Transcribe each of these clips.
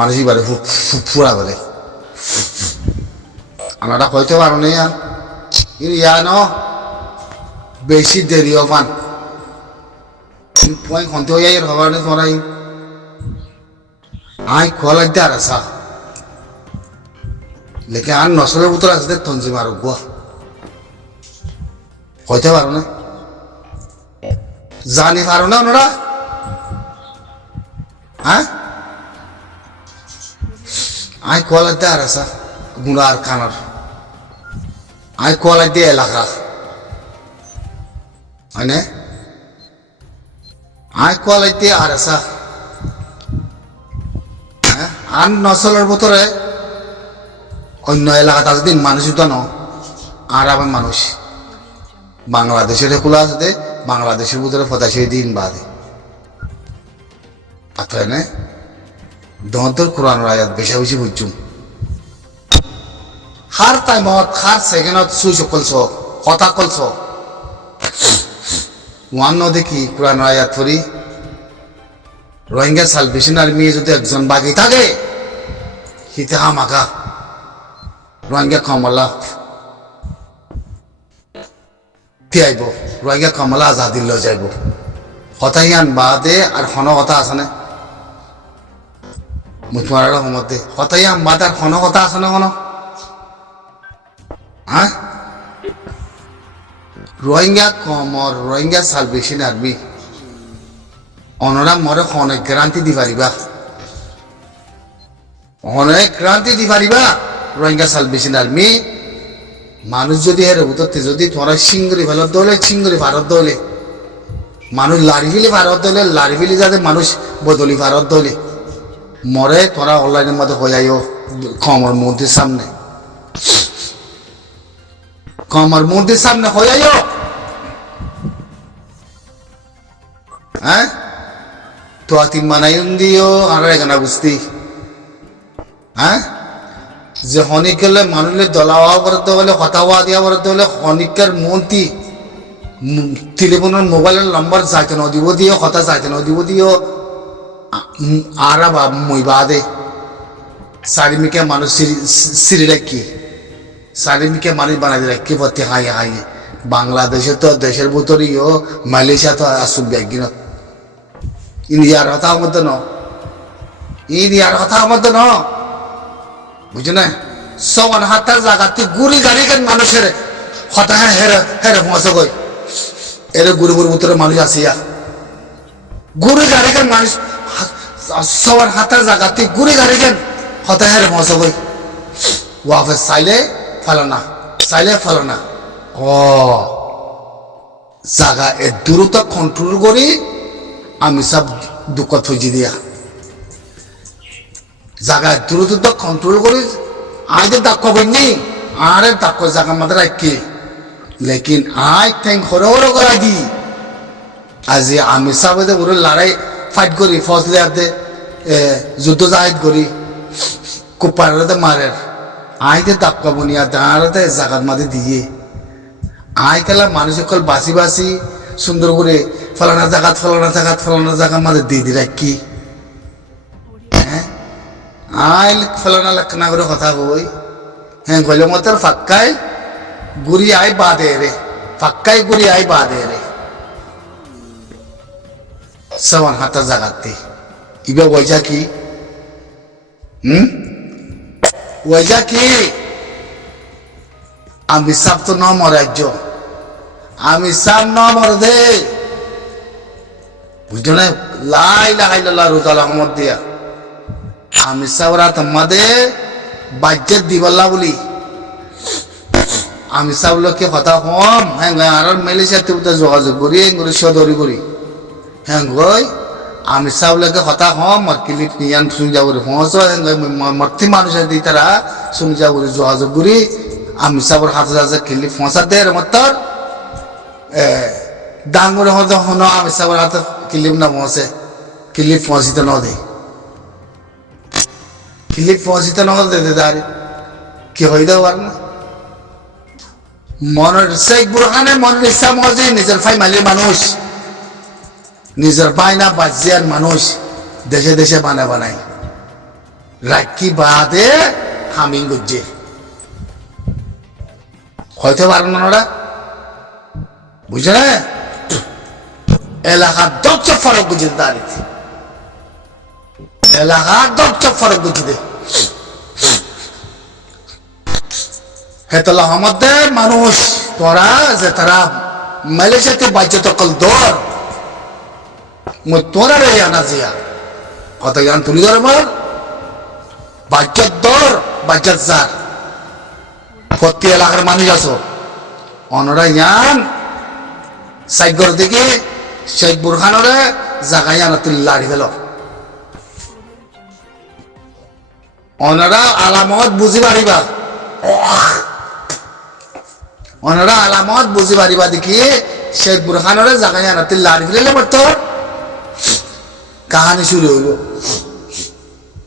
মানুষই বারে ফুরা বলে আমরা হইতে পারো না ইয়া ন বেশি দেরিও পান পয়েন্ট খন্তে হইয়া এর খবর নেই তোমরা আই খোলা দিতে আর আসা লেকিন আর নসলের ভিতরে আছে তঞ্জি মারুক গো হইতে পারো না জানি পারো না ওনারা হ্যাঁ আই খোলা দিতে আর আসা গুণা আর খানার আই খোলা দিয়ে এলাকা মানে আই কোয়ালিটি আর আসা আর নসলের ভিতরে অন্য এলাকাতে যদি মানুষ তো ন আর আবার মানুষ বাংলাদেশের খোলা আছে বাংলাদেশের ভিতরে 85 দিন বাদে আপনার দন্তর কোরআন আয়াত বেশি বেশি বুঝছুম হার টাইমত হার সেকেন্ডত সুইচ কলছ কথা কলছ ওয়ান দেখি কোরআন আয়াত পড়ি রোহিঙ্গা সালভেশন আর্মি যদি একজন বাকি থাকে হিতে হামাকা রোহিঙ্গা কমলা আইব রোহিঙ্গা কমলা আজাদি লৈ যাইব হতাহিয়ান বাদে আর হন কথা আছে না মুঠমারার সমতে হতাহিয়ান বাদে আর হন কথা আছে না হন হ্যাঁ রোহিঙ্গা কমর রোহিঙ্গা সালভেশন আর্মি অনরা মরে অনেক গ্যারান্টি দি পারিবা অনেক গ্যারান্টি দি পারিবা রোহিঙ্গা সালভেশন আর্মি মানুষ যদি হেরে উত্তরতে যদি তোমরা সিঙ্গুরি ভারত দলে সিঙ্গুরি ভারত দলে মানুষ লারিফিলি ভারত দলে লারিফিলি যাতে মানুষ বদলি ভারত দলে মরে তোরা অনলাইনের মধ্যে হয়ে যাইও কমর মন্দির সামনে কমর মন্দির সামনে হয়ে যাইও হ্যাঁ তো তিন মানাই দিও আর এখানে বুঝতি হ্যাঁ যে হনিকেলে মানুষের দলাওয়া করতে হলে কথা হওয়া দিয়া করতে হলে হনিকের মন্ত্রী টেলিফোনের মোবাইলের নম্বর চাইতে ন দিব দিও কথা চাইতে ন দিব দিও আর মই বাদে চারিমিকে মানুষ সিঁড়ি রাখি চারিমিকে মানুষ বানাই রাখি পথে হাই হাই বাংলাদেশে তো দেশের ভিতরেও মালয়েশিয়া তো আসুন ব্যাগিন ইন্ডিয়ার কথা মধ্যে ন ইন্ডিয়ার কথা মধ্যে ন বুঝছো না সমান হাতার জায়গাতে গুড়ি গাড়ি কেন মানুষের হতা হ্যাঁ হেরে হেরে পৌঁছে গই এর গুড়ি গুড়ি ভিতরে মানুষ আসিয়া গুড়ি গাড়ি কেন মানুষ সবার হাতার জায়গাতে গুড়ি গাড়ি কেন হতা হেরে পৌঁছে গই ওয়াফে চাইলে ফালানা ও জায়গা এ দূরত্ব কন্ট্রোল করি আমি সব দুঃখ থইজি দিয়া জায়গা দূরত্ব কন্ট্রোল করি আজ দাক্ষ বইনি আর দাক্ষ জায়গা মাত্র রাখি লেকিন আজ থ্যাংক হরে হরে করা দি আজি আমি সব ওর লড়াই ফাইট করি ফজলে হাতে যুদ্ধ জাহিদ করি কুপারে মারের আইতে দাক্ষ বনিয়া দাঁড়াতে জায়গার মাঝে দিয়ে আই খেলা মানুষ সকল বাসি বাসি সুন্দর করে ফলানা জায়গার মাঝে দিয়ে দি রাখি হ্যাঁ আই ফলানা লাখনা করে কথা কই হ্যাঁ গলে মতো ফাক্কায় গুড়ি আই বাদে রে ফাক্কায় গুড়ি আই বাদে রে সমান হাতার জায়গাতে ইবা ওইজা কি ওইজা কি আমি সব তো ন মরাজ্য আমি সব ন মর দে বুঝছো না লাই লাগাই রুজাল আহমদ দিয়া আমি সব রাত মাদে বাজ্যের দিবাল্লা বলি আমি সব লোককে কথা কম হ্যাঁ আর মালয়েশিয়াতে যোগাযোগ করি সদরি করি হ্যাঁ গই আমি সব লোকে কথা কম আর ক্লিপ নিয়ে শুনে যাব পৌঁছ মর্তি মানুষের দিই তারা শুনে যাব যোগাযোগ করি আমি সবর হাতে হাতে ক্লিপ পৌঁছা দে মতর ডাঙরে হতে হন আমি সবর হাতে ক্লিপ না পৌঁছে ক্লিপ পৌঁছিতে ন দে ক্লিপ পৌঁছিতে ন দে দাঁড়ি কি হয়ে দেবো আর না মনের শেখ বুরহানের মনের ইচ্ছা মর্জি নিজের ফ্যামিলির মানুষ নিজের বাইনা বাজিয়ার মানুষ দেশে দেশে বানায় রাখি বাদে হামিং গুজে হয়তো পারেন না ওরা বুঝছে না এলাকার দরজা ফরক বুঝে দাঁড়িয়ে এলাকার দরজা ফরক বুঝে দে হেতলা আমাদের মানুষ তোরা যে তারা মালয়েশিয়াতে বাজ্যত কল দর মই তোরা রে আনা জিয়া কত জ্ঞান তুলি ধর আমার বাজ্যত দর বাজ্যত জার প্রতি এলাকার মানুষ আছো অনরা ইয়ান সাইগর দিকে শেখ বুরহানরে জাগাই আনা তুলি লাড়ি ফেল অনরা আলামত বুঝি পারিবা অনরা আলামত বুঝি পারিবা দেখি শেখ বুরহানরে জাগাই আনা তুলি লাড়ি ফেলে পড়তো কাহানি শুরু হইব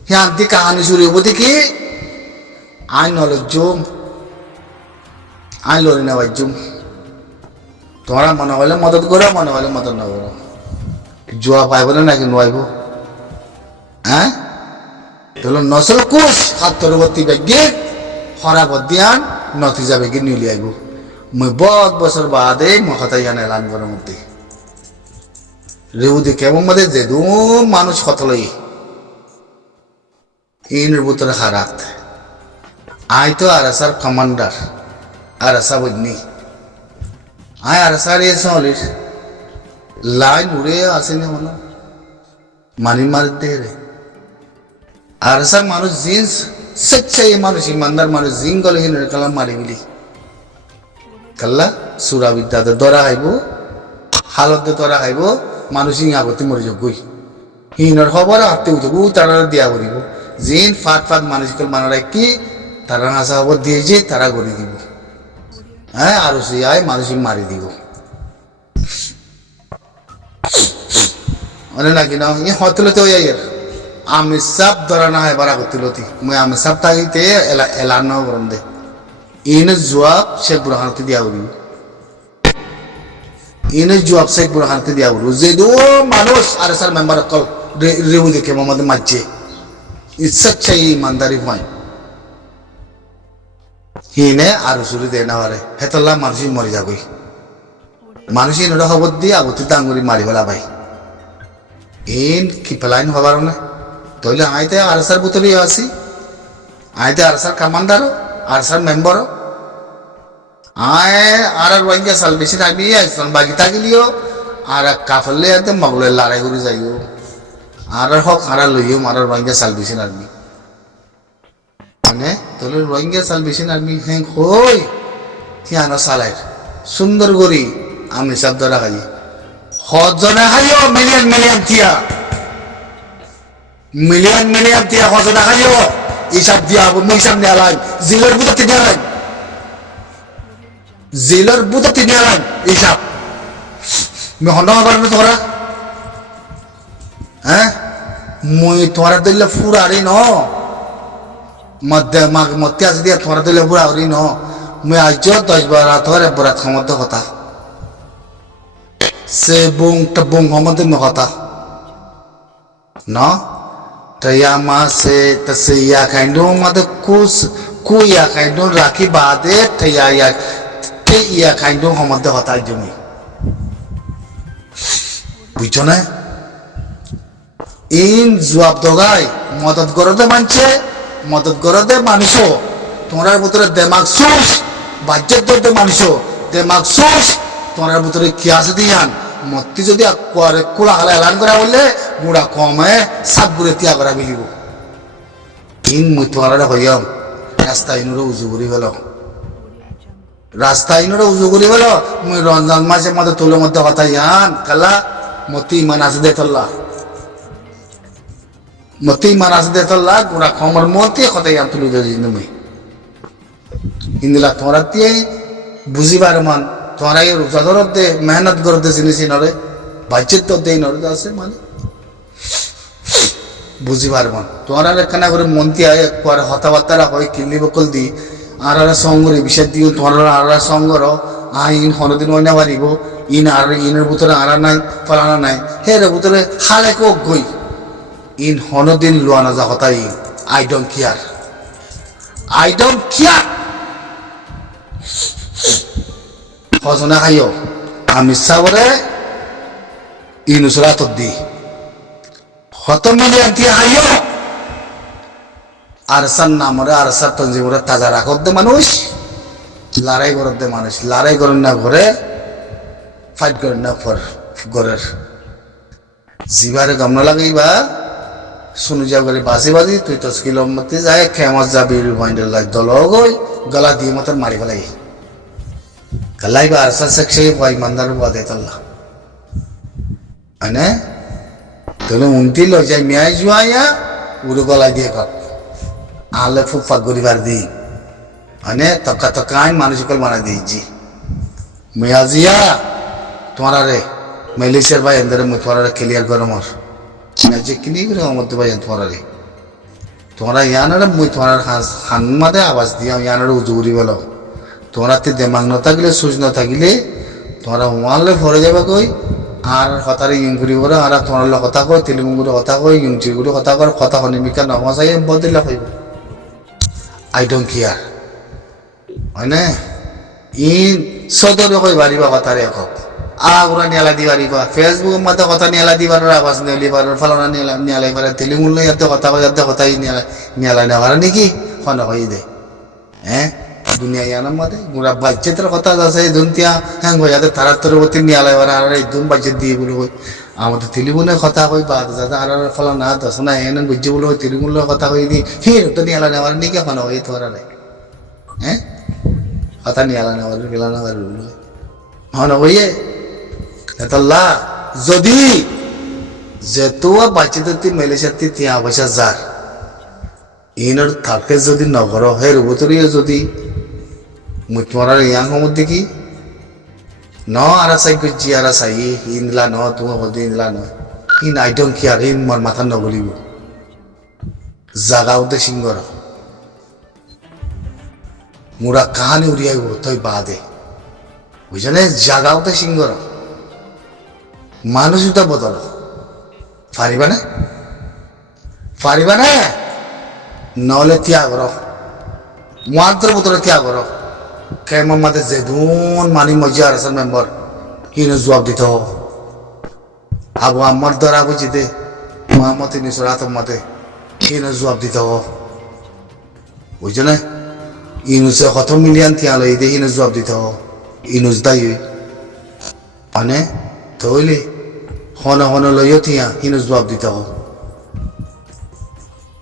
হিয়ান্তি কাহানি শুরু হইব দেখি আই নলজুম আই লড়ি না বাজুম তোমরা মনে হলে মদত করো মনে হলে মদত না করো জোয়া পাইব না নাকি নোয়াইব হ্যাঁ তাহলে নসল কুশ হাত তরবর্তী ব্যাগে হরা বদিয়ান নতিজা ব্যাগে নিলি আইব মুই বহুত বছর বাদে মহাতা ইয়ান এলান করার মধ্যে রেউদি কেমন মধ্যে যে দু মানুষ হতলই ইনের ভিতরে হারাত আই তো আরসার কমান্ডার আরসা বইনি আয় আরসার এ সলির লাইন উড়ে আসেনি মনে মানি মার দে রে আরসার মানুষ জিন্স সচ্চাই মানুষ ইমানদার মানুষ জিং গলে হিন কালাম মারি বিলি কাল্লা সুরা বিদ্যা দরা খাইব হালত দরা খাইব মানুষ ইং আগতে মরে যাবই হিনর খবর হাতে উঠবো তারা দিয়া করিব জিন ফাট ফাট মানুষগুলো মানারা কি তারা নাচা খবর দিয়েছে তারা করে দিব হ্যাঁ আর সে আয় মানুষ মারি দিব মানে নাকি না ই হতলতে হয়ে যাই আমি সব ধরা না হয় বারা করতিলতি মুই আমি সব থাকিতে এলান না করম দে ইনে জবাব শেখ বুরহানতে দিয়া করিব ইনে জবাব শেখ বুরহানতে দিয়া করিব যে দো মানুষ আর স্যার মেম্বার কল রেউ দেখে মোহাম্মদ মাঝে ইচ্ছা ইমানদারি হয় হিনে আর সুরি দে না পারে হেতলা মানুষই মরে যাবই মানুষই নটা খবর দিয়ে আগতে ডাঙ্গুরি মারি ফেলা ভাই ইন কি পেলাইন হবার না তাহলে আইতে আরসার বোতলে আসি আইতে আরসার কমান্ডারও আরসার মেম্বারও আয় আর রোহিঙ্গা সাল বেশি থাকবি বাকি থাকিলিও আর কাফলে একদম মগলে লড়াই করে যাইও আর হক আর লইও আর রোহিঙ্গা সাল বেশি আর্মি মানে তোলে রোহিঙ্গা সাল বেশি আর্মি হ্যাঁ হই থিয়ানো সালাইর সুন্দর করি আমি শব্দ রাখাই হজনে খাইও মিলিয়ন মিলিয়ন তিয়া মিলিয়ন মিলিয়ন তিয়া হজনে খাইও হিসাব দিয়া মই সামনে আলাই জিলের বুঝা তিনি আলাই জিলের বুঝা তিনি আলাই হিসাব মেহন হবার না তোরা হ্যাঁ মই তোরা দিলে ফুরারি ন মধ্যে মধ্যে আছে দিয়া তোরা দিলে ফুরারি ন মই আজ 10 বার ধরে বরাত ক্ষমত কথা সে বুং টবুং হমতে কথা না তয়া মা সে তসে ইয়া খাইনো মদ কুস কুয়া খাইনো রাখি বাদে তয়া ইয়া তে ইয়া খাইনো হমতে কথা জমি বুঝছো না ইন জবাব দগাই মদত করতে মানছে মদত করতে মানুষও তোমার ভিতরে দেমাগ সুস বাজ্যত করতে মানুষও দেমাগ সুস তোমার ভিতরে কি আছে দিয়ান মত্তি যদি কোলা হালা এলান করা বললে গুড়া কমে সাপ গুড়ে তিয়া করা মিলিব ইন মুই তোমার হইম রাস্তা ইনুরে উজু করি গেল রাস্তা ইনুরে উজু করি গেল মুই রমজান মাসের মধ্যে তোলের মধ্যে কথা ইয়ান কালা মতি ইমান আছে দে তল্লা মতি ইমান আছে দে তল্লা গুড়া কমর মতি কথা ইয়ান তুলি দিই তুমি ইন্দুলা তোমরা দিয়ে বুঝিবার মান তোমরা এই রোজা ধরত দে মেহনত করতে জিনিস নরে বাচ্চিত তো দেই নরে আছে মানে বুঝিবার মান তোমরা কেনা করে মন্তি আয় একবার হতাবার্তারা হয় কিল্লি বকল দি আর সঙ্গরে বিষয় দিও তোমরা আর সঙ্গর আইন হনদিন ওই না পারিব ইন আর ইনের ভিতরে আড়া নাই ফলানা নাই হে রে ভিতরে হালে কক গই ইন হনদিন লোয়ানা যা হতাই I don't care, I don't care. হজনা খাইও আমি সাবরে ইনুসরা তো দি হত মিলিয়ন তিয়া খাইও আর সার নামরে আর সার তঞ্জিমরে তাজা রাখত দে মানুষ, লড়াই করত দে মানুষ, লড়াই করেন না ঘরে, ফাইট করেন না ফর ঘরের জিবারে গামনা লাগাইবা শুনু যা করে বাজি বাজি তুই 10 কিলোমিটার যায় খেমস যাবি রিমাইন্ডার লাই দল গই গলা দিয়ে মত মারি ফেলাই গলাইবা আর সার সেকশে ভাই মান্দার বাদে তাল্লা আনে তোলে উনতি লই যাই মিয়া জুয়ায়া উড়ো গলাই দিয়ে কাপ আলে ফুফা গরিবার দি আনে তক্কা তক্কাই মানুষকল বানা দিয়েছি মিয়া জিয়া তোমার রে মেলিসের ভাই এন্দরে মুই তোমার ক্লিয়ার করো মর যে কিনি করে মধ্যে ভাই তোমার রে তোমরা ইয়ানারে মুই তোমার হান মাদে আওয়াজ দিয়া ইয়ানারে উজুরি বলো তোমরা তে দেমাগ ন থাকলে সুজ ন থাকিলে তোমরা ওয়ানলে ভরে যাবে কই আর হতারে ইংগুরি করে আর তোমার কথা কই তেলুগুরে কথা কই ইংচিগুরে কথা কর কথা হনিমিকা নমাসাই বদলা হইব আই ডোন্ট কেয়ার হয় না ইন সদরে কই বাড়িবা কথারে একক আগুরা নিয়ালা দিবারিবা ফেসবুক মধ্যে কথা নিয়ালা দিবার আওয়াজ নিলিবার ফলানা নিয়ালা নিয়ালাই পারে তেলুগুলে এত কথা কই এত কথাই নিয়ালা নেওয়ার নাকি খন হই দে হ্যাঁ দুনিয়া ইয়ানার মধ্যে গুড়া বাচ্চাদের কথা আছে দুনতিয়া হ্যাঁ গো যাদের তারাত্তরের প্রতি নিয়ালাই পারে আর এই দুন বাচ্চা দিয়ে বলে কই আমাদের তেলুগুনে কথা কই বা যাতে আর ফলানা দশ না এনে বুঝছে বলে ওই তেলুগুলো কথা কই দি হে তো নিয়ালা নেওয়ার নাকি এখন হই তোরা নাই হ্যাঁ কথা নিয়ালা নেওয়ার গেলা না হন হইয়ে এতলা যদি যেতো বাচ্চাদের মেলেসাতি তিয়া পয়সা যার ইনর থাকে যদি নগর হের বতরিয়ে যদি মুই তোমার ইয়াং সমুদ দেখি ন আর সাই করছি আর সাই ইনলা ন তোমার বলতে ইনলা ন in I don't care in মোর মাথা নগলিব জাগাওতে সিংহর মুরা কাহানি উড়িয়াইব তই বাদে বুঝলে জাগাওতে সিংহর মানুষটা বদল পারিবা না পারিবা না নহলে ত্যাগ কর মাত্র বতরে ত্যাগ কর কেমন মাতে যেদুন মানি মজিয়া আর মেম্বার কিনে জবাব দিত আবু আমার দ্বারা বুঝিতে মামতি নিশ্চয় রাত মাতে কিনে জবাব দিত বুঝছো না ইনুসে কত মিলিয়ন তিয়া লই দে ইনুস জবাব দিত ইনুস দাই মানে তৈলি হন হন লইও তিয়া ইনুস জবাব দিত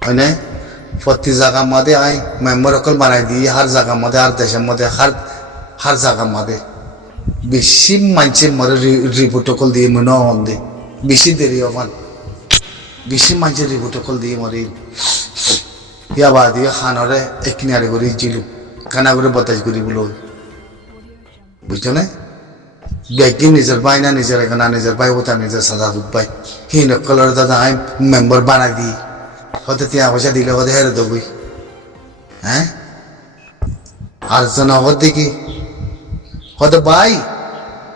হয় না প্রতি জায়গা মধ্যে আই মেম্বার অকল বানাই দিই হার জায়গা মধ্যে আর দেশের মধ্যে হার জায়গা মধ্যে বেশি মানুষে মরে রিপোর্ট অকল দিয়ে মনে হন দে বেশি দেরি হবান বেশি মানুষের রিপোর্ট অকল দিয়ে মরে ইয়া বাদি খানরে একনিয়ারে করে জিলু কানা করে বতাস করি বলো বুঝছো না ব্যক্তি নিজের পাই না নিজের এখানে নিজের পাই ওটা নিজের সাজা দুধ পাই হিন অকলের দাদা আই মেম্বার বানাই দিই হতে তিয়া পয়সা দিলে হতে হেরে দেবই হ্যাঁ আর জন দেখি হতে ভাই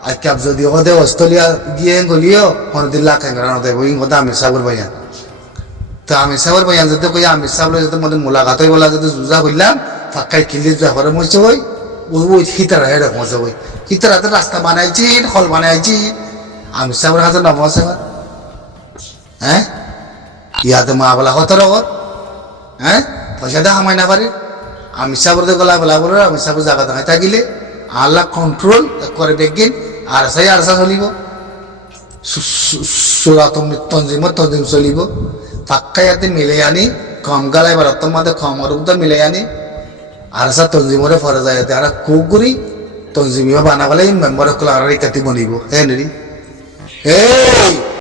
আজকে আপ যদি হতে অস্ট্রেলিয়া গিয়ে গলিও হতে লাখ হতে বই হতে আমির সাগর ভাইয়ান তো আমির সাগর ভাইয়ান যদি কই আমির সাগর যদি মধ্যে মোলাকাত হয়ে বলা যদি জুজা করলাম ফাঁকাই কিনলে যা করে মরছে হই ওই হিতারা হেরে মজা হই হিতারাতে রাস্তা বানাইছি হল বানাইছি আমির সাগর হাতে নমসে হ্যাঁ ইয়াতে মা বলা হতো রগত হ্যাঁ পয়সা দে হামাই না পারি আমি সাবরতে গলা বলা বলে আমি সাবর জায়গা দেখাই থাকিলে আল্লাহ কন্ট্রোল করে বেগিন আর সাই আর চলিব সুরা তঞ্জিম চলিব পাক্কা ইয়াতে মিলাই আনি কম গালাই বারত মাতে কম অরুদ মিলাই আনি আর সা তঞ্জিমরে ফরে যায় আর কুকুরি তঞ্জিমিয়া বানাবলে মেম্বার কল আর কাটি বনিব হ্যাঁ নেরি এই